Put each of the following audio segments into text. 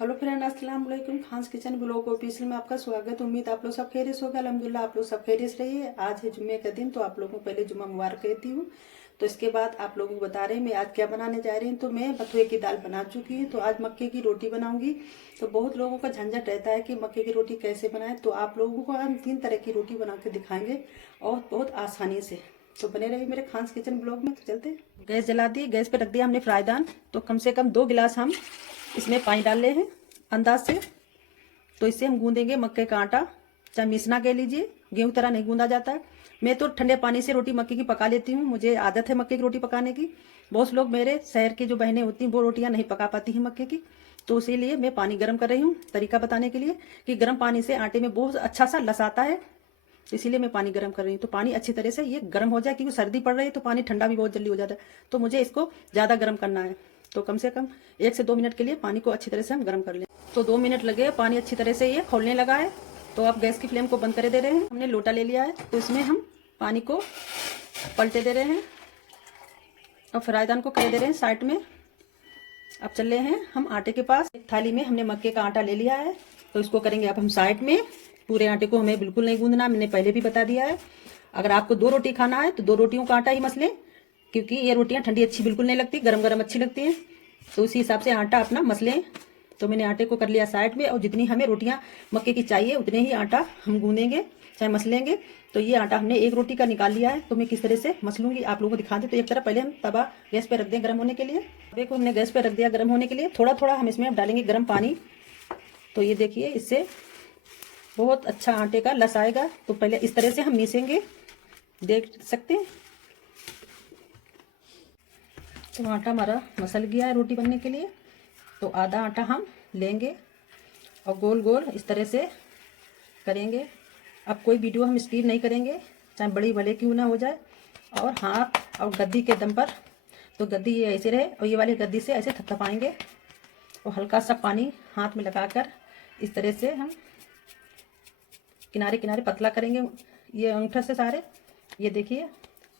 Hello friend, अस्सलाम वालेकुम। Khans kitchen blog official में आपका स्वागत। उम्मीद आप लोग सब खैरियत होगा। अल्हम्दुलिल्लाह आप लोग सब खैरियत रहिए। आज है जुम्मे का दिन, तो आप लोगों को पहले जुम्मा मुबारक कहती हूँ। तो इसके बाद आप लोगों को बता रहे हैं मैं आज क्या बनाने जा रही हूँ। तो मैं बथुए की दाल बना चुकी हूँ, तो आज मक्के की रोटी बनाऊंगी। तो बहुत लोगों का झंझट रहता है कि मक्के की रोटी कैसे बनाए, तो आप लोगों को हम 3 तरह की रोटी बना के दिखाएंगे और बहुत आसानी से। तो बने रहिए मेरे खान्स किचन ब्लॉग में। तो चलते हैं। गैस जला दी, गैस पे रख दिया हमने फ्राईदान। तो कम से कम 2 गिलास हम इसमें पानी डाल रहे हैं अंदाज से। तो इससे हम गूंदेंगे मक्के का आटा, चाहे मिसना कह लीजिए, गेहूं तरह नहीं गूंदा जाता है। मैं तो ठंडे पानी से रोटी मक्के की पका लेती हूँ, मुझे आदत है मक्के की रोटी पकाने की। बहुत लोग मेरे शहर की जो बहनें होती हैं वो रोटियां नहीं पका पाती हैं मक्के की। तो इसीलिए मैं पानी गर्म कर रही हूँ तरीका बताने के लिए कि गर्म पानी से आटे में बहुत अच्छा सा लस आता है। इसीलिए मैं पानी गर्म कर रही हूँ। तो पानी अच्छी तरह से ये गर्म हो जाए, क्योंकि सर्दी पड़ रही है तो पानी ठंडा भी बहुत जल्दी हो जाता है। तो मुझे इसको ज़्यादा गर्म करना है। तो कम से कम 1 से 2 मिनट के लिए पानी को अच्छी तरह से हम गर्म कर लें। तो 2 मिनट लगे, पानी अच्छी तरह से ये खौलने लगा है। तो आप गैस की फ्लेम को बंद कर दे रहे हैं। हमने लोटा ले लिया है, तो इसमें हम पानी को पलटे दे रहे हैं और फ्राईदान को कर दे रहे हैं साइड में। अब चल रहे हैं हम आटे के पास। एक थाली में हमने मक्के का आटा ले लिया है, तो इसको करेंगे अब हम साइड में। पूरे आटे को हमें बिल्कुल नहीं गूंदना, मैंने पहले भी बता दिया है। अगर आपको 2 रोटी खाना है तो 2 रोटियों का आटा ही मस लें, क्योंकि ये रोटियां ठंडी अच्छी बिल्कुल नहीं लगती, गरम गरम अच्छी लगती हैं। तो उसी हिसाब से आटा अपना मस लें। तो मैंने आटे को कर लिया साइड में, और जितनी हमें रोटियां मक्के की चाहिए उतने ही आटा हम गूंदेंगे, चाहे मस लेंगे। तो ये आटा हमने 1 रोटी का निकाल लिया है। तो मैं किस तरह से मसलूंगी आप लोगों को दिखा दें। तो एक तरफ पहले हम तवा गैस पे रख दें गर्म होने के लिए। तवे को हमने गैस पे रख दिया गर्म होने के लिए। थोड़ा थोड़ा हम इसमें डालेंगे गर्म पानी। तो ये देखिए, इससे बहुत अच्छा आटे का लस आएगा। तो पहले इस तरह से हम मीसेंगे, देख सकते हैं। तो आटा हमारा मसल गया है रोटी बनने के लिए। तो आधा आटा हम लेंगे और गोल गोल इस तरह से करेंगे। अब कोई वीडियो हम स्किप नहीं करेंगे, चाहे बड़ी भले क्यों ना हो जाए। और हाथ और गद्दी के दम पर, तो गद्दी ये ऐसे रहे और ये वाली गद्दी से ऐसे थपथपाएंगे। और हल्का सा पानी हाथ में लगाकर इस तरह से हम किनारे किनारे पतला करेंगे, ये अंगूठे से सारे, ये देखिए।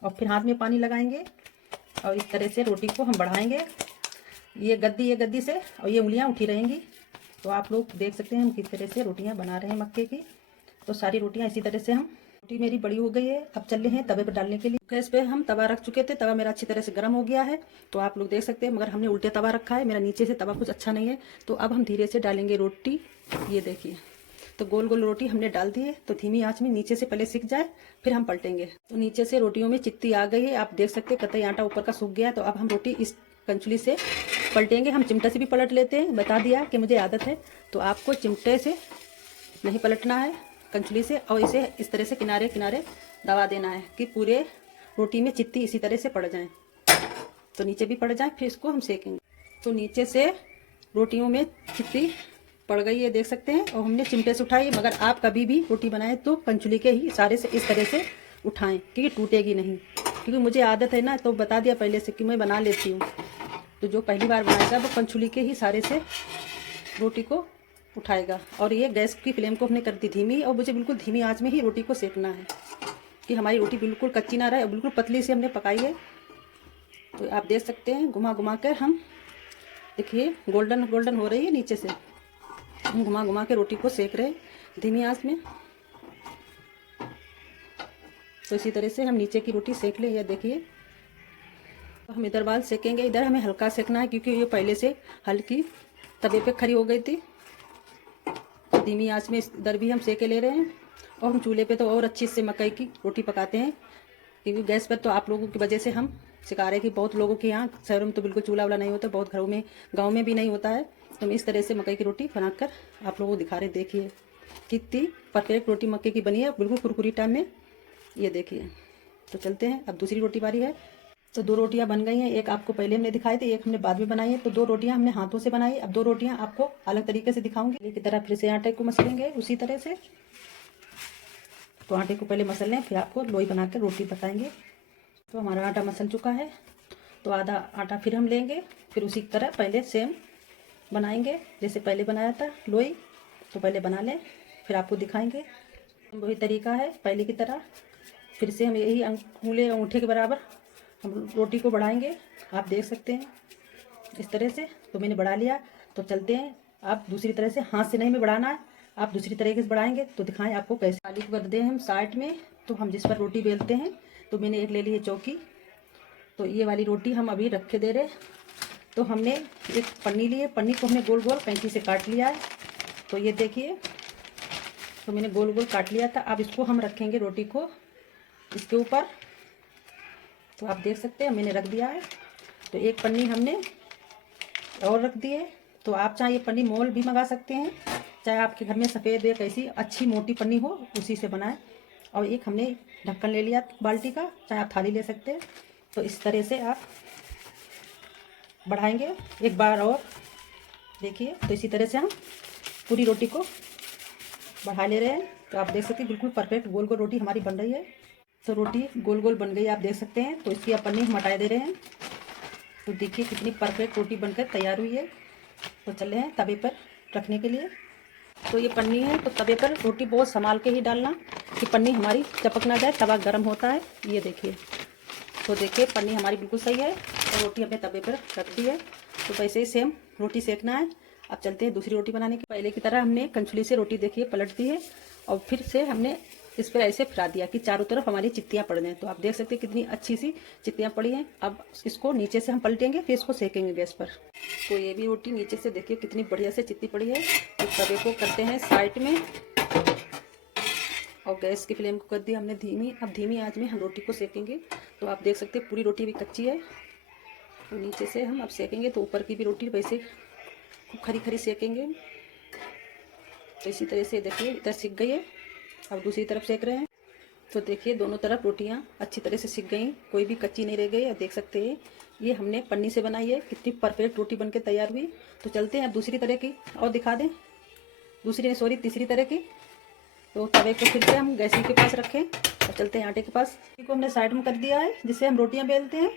और फिर हाथ में पानी लगाएंगे और इस तरह से रोटी को हम बढ़ाएंगे। ये गद्दी से, और ये उंगलियां उठी रहेंगी। तो आप लोग देख सकते हैं हम किस तरह से रोटियां बना रहे हैं मक्के की। तो सारी रोटियां इसी तरह से हम, रोटी मेरी बड़ी हो गई है। अब चल रहे हैं तवे पर डालने के लिए। गैस पे हम तवा रख चुके थे, तवा मेरा अच्छी तरह से गर्म हो गया है। तो आप लोग देख सकते हैं, मगर हमने उल्टे तवा रखा है, मेरा नीचे से तवा कुछ अच्छा नहीं है। तो अब हम धीरे से डालेंगे रोटी, ये देखिए। तो गोल गोल रोटी हमने डाल दी है। तो धीमी आंच में नीचे से पहले सिक जाए, फिर हम पलटेंगे। तो नीचे से रोटियों में चित्ती आ गई है, आप देख सकते हैं, कतई आटा ऊपर का सूख गया है। तो अब हम रोटी इस कंचुली से पलटेंगे। हम चिमटे से भी पलट लेते हैं, बता दिया कि मुझे आदत है। तो आपको चिमटे से नहीं पलटना है, कंचुली से। और इसे इस तरह से किनारे किनारे दबा देना है कि पूरे रोटी में चित्ती इसी तरह से पड़ जाए, तो नीचे भी पड़ जाए। फिर इसको हम सेकेंगे। तो नीचे से रोटियों में चित्ती पड़ गई है, देख सकते हैं। और हमने चिमटे से उठाई, मगर आप कभी भी रोटी बनाएं तो कंचुली के ही सारे से इस तरह से उठाएं, क्योंकि टूटेगी नहीं। क्योंकि मुझे आदत है ना, तो बता दिया पहले से कि मैं बना लेती हूँ। तो जो पहली बार बनाएगा वो कंचुली के ही सारे से रोटी को उठाएगा। और ये गैस की फ्लेम को हमने कर दी धीमी, और मुझे बिल्कुल धीमी आंच में ही रोटी को सेकना है कि हमारी रोटी बिल्कुल कच्ची ना रहे। और बिल्कुल पतली से हमने पकाई है। तो आप देख सकते हैं, घुमा घुमा कर हम, देखिए गोल्डन गोल्डन हो रही है नीचे से। हम घुमा घुमा के रोटी को सेक रहे हैं धीमी आंच में। तो इसी तरह से हम नीचे की रोटी सेक लें, ये देखिए। तो हम इधर बाल सेकेंगे, इधर हमें हल्का सेकना है, क्योंकि ये पहले से हल्की तवे पे खड़ी हो गई थी। तो धीमी आंच में इधर भी हम सेके ले रहे हैं। और हम चूल्हे पे तो और अच्छी से मकई की रोटी पकाते हैं, क्योंकि गैस पर तो आप लोगों की वजह से हम सिखा रहे हैं कि बहुत लोगों के यहाँ शहरों में तो बिल्कुल चूल्हा वाला नहीं होता, बहुत घरों में, गाँव में भी नहीं होता है। तो हम इस तरह से मकई की रोटी बनाकर आप लोगों को दिखा रहे। देखिए कितनी परफेक्ट रोटी मक्के की बनी है, बिल्कुल कुरकुरी टाइम में, ये देखिए। तो चलते हैं, अब दूसरी रोटी बारी है। तो 2 रोटियां बन गई हैं, एक आपको पहले हमने दिखाई थी, एक हमने बाद में बनाई है। तो 2 रोटियां हमने हाथों से बनाई। अब 2 रोटियां आपको अलग तरीके से दिखाऊंगी। एक तरह फिर से आटे को मसलेंगे उसी तरह से। तो आटे को पहले मसल लें, फिर आपको लोई बनाकर रोटी बताएंगे। तो हमारा आटा मसल चुका है। तो आधा आटा फिर हम लेंगे, फिर उसी तरह पहले सेम बनाएंगे जैसे पहले बनाया था लोई। तो पहले बना लें, फिर आपको दिखाएंगे। वही तरीका है पहले की तरह। फिर से हम यही उंगली अंगूठे के बराबर हम रोटी को बढ़ाएंगे, आप देख सकते हैं इस तरह से। तो मैंने बढ़ा लिया। तो चलते हैं, आप दूसरी तरह से हाथ से नहीं में बढ़ाना है, आप दूसरी तरीके से बढ़ाएंगे। तो दिखाएं आपको कैसे। थाली को कर दे हम साइड में, तो हम जिस पर रोटी बेलते हैं, तो मैंने एक ले ली है चौकी। तो ये वाली रोटी हम अभी रख के दे रहे। तो हमने एक पन्नी ली है, पन्नी को हमने गोल गोल कैंची से काट लिया है। तो ये देखिए, तो मैंने गोल गोल काट लिया था। अब इसको हम रखेंगे रोटी को इसके ऊपर। तो आप देख सकते हैं मैंने रख दिया है। तो एक पन्नी हमने और रख दी है। तो आप चाहे ये पन्नी मोल भी मंगा सकते हैं, चाहे आपके घर में सफ़ेद या कैसी अच्छी मोटी पन्नी हो उसी से बनाएं। और एक हमने ढक्कन ले लिया बाल्टी का, चाहे आप थाली ले सकते हैं। तो इस तरह से आप बढ़ाएंगे एक बार और देखिए। तो इसी तरह से हम पूरी रोटी को बढ़ा ले रहे हैं। तो आप देख सकते हैं बिल्कुल परफेक्ट गोल गोल रोटी हमारी बन रही है। तो रोटी गोल गोल बन गई, आप देख सकते हैं। तो इसकी आप पन्नी हम हटा दे रहे हैं। तो देखिए कितनी परफेक्ट रोटी बनकर तैयार हुई है। तो चले हैं तवे पर रखने के लिए। तो ये पन्नी है, तो तवे पर रोटी बहुत संभाल के ही डालना कि पन्नी हमारी चपक ना जाए, तवा गर्म होता है। ये देखिए, तो देखिए पन्नी हमारी बिल्कुल सही है और रोटी हमने तवे पर रख दी है। तो वैसे ही सेम रोटी सेकना है। अब चलते हैं दूसरी रोटी बनाने की। पहले की तरह हमने कंचुली से रोटी देखिए पलट दी है और फिर से हमने इस पर ऐसे फिरा दिया कि चारों तरफ हमारी चित्तियाँ पड़ जाएँ। तो आप देख सकते हैं कितनी अच्छी सी चित्तियाँ पड़ी हैं। अब इसको नीचे से हम पलटेंगे, फिर इसको सेकेंगे गैस पर। तो ये भी रोटी नीचे से देखिए कितनी बढ़िया से चित्ती पड़ी है। तो तवे को करते हैं साइड में और गैस की फ्लेम को कर दी हमने धीमी। अब धीमी आंच में हम रोटी को सेकेंगे। तो आप देख सकते हैं पूरी रोटी भी कच्ची है। तो नीचे से हम अब सेकेंगे, तो ऊपर की भी रोटी वैसे खूब खरी खरी सेकेंगे। तो इसी तरह से देखिए इधर सिक गई है, अब दूसरी तरफ सेक रहे हैं। तो देखिए दोनों तरफ रोटियां अच्छी तरह से सिक गई, कोई भी कच्ची नहीं रह गई। अब देख सकते हैं ये हमने पन्नी से बनाई है, कितनी परफेक्ट रोटी बनके तैयार हुई। तो चलते हैं अब दूसरी तरह की और दिखा दें, तीसरी तरह की। तो तवे को फिर से हम गैस के पास रखें और चलते हैं आटे के पास। को हमने साइड में कर दिया है जिससे हम रोटियां बेलते हैं।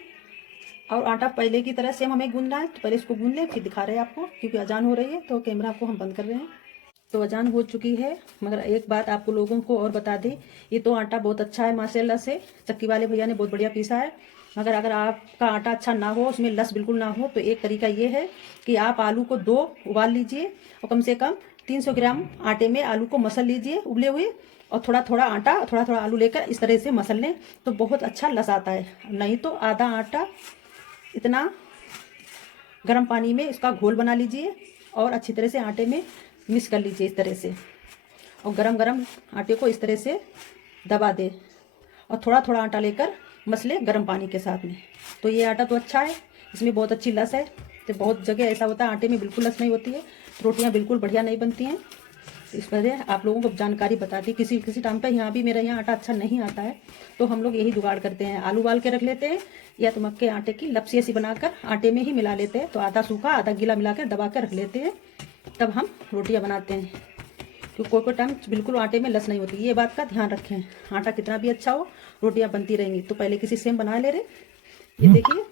और आटा पहले की तरह सेम हमें गूंदना है। तो पहले इसको गूंद लें, फिर दिखा रहे हैं आपको, क्योंकि अजान हो रही है तो कैमरा को हम बंद कर रहे हैं। तो अजान हो चुकी है, मगर एक बात आपको लोगों को और बता दें, ये तो आटा बहुत अच्छा है माशाल्लाह से। चक्की वाले भैया ने बहुत बढ़िया पीसा है। मगर अगर आपका आटा अच्छा ना हो, उसमें लस बिल्कुल ना हो, तो एक तरीका ये है कि आप आलू को 2 उबाल लीजिए और कम से कम 300 ग्राम आटे में आलू को मसल लीजिए उबले हुए, और थोड़ा थोड़ा आटा थोड़ा थोड़ा आलू लेकर इस तरह से मसल लें, तो बहुत अच्छा लस आता है। नहीं तो आधा आटा इतना गर्म पानी में इसका घोल बना लीजिए और अच्छी तरह से आटे में मिक्स कर लीजिए इस तरह से, और गरम गरम आटे को इस तरह से दबा दे और थोड़ा थोड़ा आटा लेकर मसले गरम पानी के साथ में। तो ये आटा तो अच्छा है, इसमें बहुत अच्छी लस है। तो बहुत जगह ऐसा होता है आटे में बिल्कुल लस नहीं होती है, रोटियां बिल्कुल बढ़िया नहीं बनती हैं। तो इस वजह आप लोगों को जानकारी बता दी। किसी किसी टाइम पर यहाँ भी मेरे यहाँ आटा अच्छा नहीं आता है, तो हम लोग यही जुगाड़ करते हैं, आलू उबाल के रख लेते हैं या तो मक्के आटे की लपसी ऐसी बनाकर आटे में ही मिला लेते हैं। तो आधा सूखा आधा गीला मिला कर दबा कर रख लेते हैं, तब हम रोटियां बनाते हैं। क्योंकि कोई टाइम बिल्कुल आटे में लस नहीं होती, ये बात का ध्यान रखें। आटा कितना भी अच्छा हो, रोटियां बनती रहेंगी। तो पहले किसी से हम बना ले रहे। ये देखिए,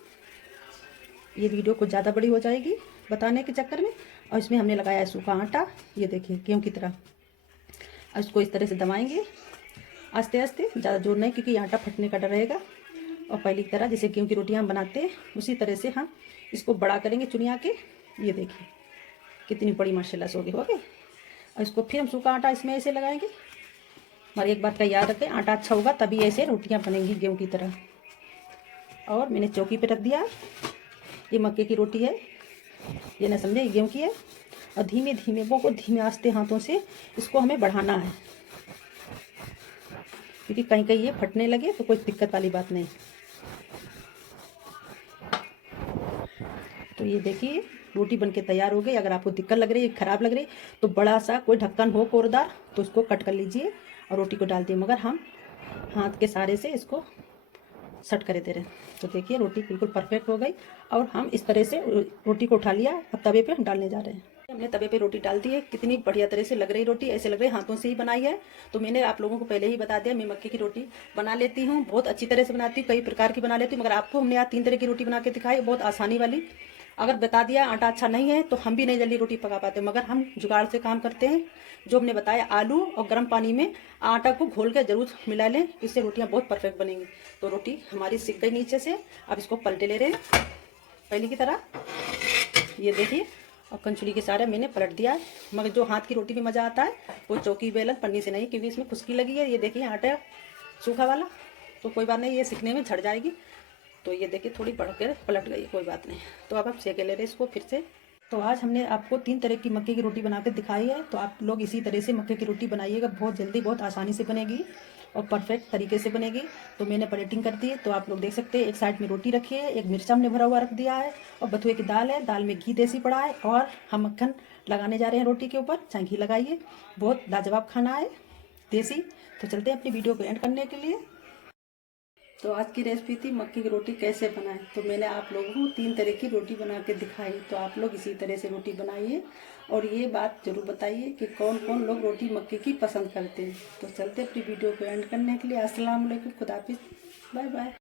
ये वीडियो कुछ ज़्यादा बड़ी हो जाएगी बताने के चक्कर में। और इसमें हमने लगाया है सूखा आटा, ये देखिए गेहूं की तरह। और इसको इस तरह से दबाएंगे आस्ते आस्ते, ज़्यादा जोर नहीं, क्योंकि आटा फटने का डर रहेगा। और पहली की तरह जैसे गेहूं की रोटियां हम बनाते हैं उसी तरह से हम इसको बड़ा करेंगे चुनिया के। ये देखिए कितनी बड़ी माशाल्लाह से होगी। और इसको फिर हम सूखा आटा इसमें ऐसे लगाएंगे। और एक बात का याद रखें, आटा अच्छा होगा तभी ऐसे रोटियां बनेंगी गेहूं की तरह। और मैंने चौकी पे रख दिया, ये मक्के की रोटी है, ये ना समझे गेहूं की है। और धीमे धीमे बहुत धीमे आस्ते हाथों से इसको हमें बढ़ाना है, क्योंकि कहीं कहीं ये फटने लगे तो कोई दिक्कत वाली बात नहीं। तो ये देखिए रोटी बनके तैयार हो गई। अगर आपको दिक्कत लग रही है, ख़राब लग रही है, तो बड़ा सा कोई ढक्कन हो कोरदार, तो उसको कट कर लीजिए और रोटी को डाल दिए। मगर हम हाथ के सहारे से इसको सेट करे दे रहे हैं। तो देखिए रोटी बिल्कुल परफेक्ट हो गई। और हम इस तरह से रोटी को उठा लिया, अब तवे पे हम डालने जा रहे हैं। हमने तवे पे रोटी डाल दी है, कितनी बढ़िया तरह से लग रही रोटी, ऐसे लग रही है हाथों से ही बनाई है। तो मैंने आप लोगों को पहले ही बता दिया, मैं मक्के की रोटी बना लेती हूँ, बहुत अच्छी तरह से बनाती हूँ, कई प्रकार की बना लेती हूँ। मगर आपको हमने आज 3 तरह की रोटी बना के दिखाई, बहुत आसानी वाली। अगर बता दिया आटा अच्छा नहीं है तो हम भी नहीं जल्दी रोटी पका पाते, मगर हम जुगाड़ से काम करते हैं। जो हमने बताया, आलू और गर्म पानी में आटा को घोल के जरूर मिला लें, इससे रोटियां बहुत परफेक्ट बनेंगी। तो रोटी हमारी सिक गई नीचे से, अब इसको पलटे ले रहे हैं पहले की तरह। ये देखिए, और कंचुरी के सारे मैंने पलट दिया है। मगर जो हाथ की रोटी में मज़ा आता है वो चौकी बेलन पन्नी से नहीं, क्योंकि इसमें खुश्की लगी है। ये देखिए आटा सूखा वाला, तो कोई बात नहीं, ये सीखने में झड़ जाएगी। तो ये देखिए थोड़ी बढ़ कर पलट गई, कोई बात नहीं। तो अब हम सेके ले रहे इसको फिर से। तो आज हमने आपको 3 तरह की मक्के की रोटी बनाकर दिखाई है। तो आप लोग इसी तरह से मक्के की रोटी बनाइएगा, बहुत जल्दी बहुत आसानी से बनेगी और परफेक्ट तरीके से बनेगी। तो मैंने प्लेटिंग कर दी है, तो आप लोग देख सकते हैं। एक साइड में रोटी रखी है, एक मिर्चा हमने भरा हुआ रख दिया है, और बथुए की दाल है, दाल में घी देसी पड़ा है, और हम मक्खन लगाने जा रहे हैं रोटी के ऊपर। चाहे घी लगाइए, बहुत लाजवाब खाना है देसी। तो चलते हैं अपनी वीडियो को एंड करने के लिए। तो आज की रेसिपी थी मक्की की रोटी कैसे बनाएं। तो मैंने आप लोगों को 3 तरह की रोटी बना के दिखाई। तो आप लोग इसी तरह से रोटी बनाइए, और ये बात जरूर बताइए कि कौन कौन लोग रोटी मक्की की पसंद करते हैं। तो चलते अपनी वीडियो को एंड करने के लिए। अस्सलाम वालेकुम, खुदा हाफिज़, बाय बाय।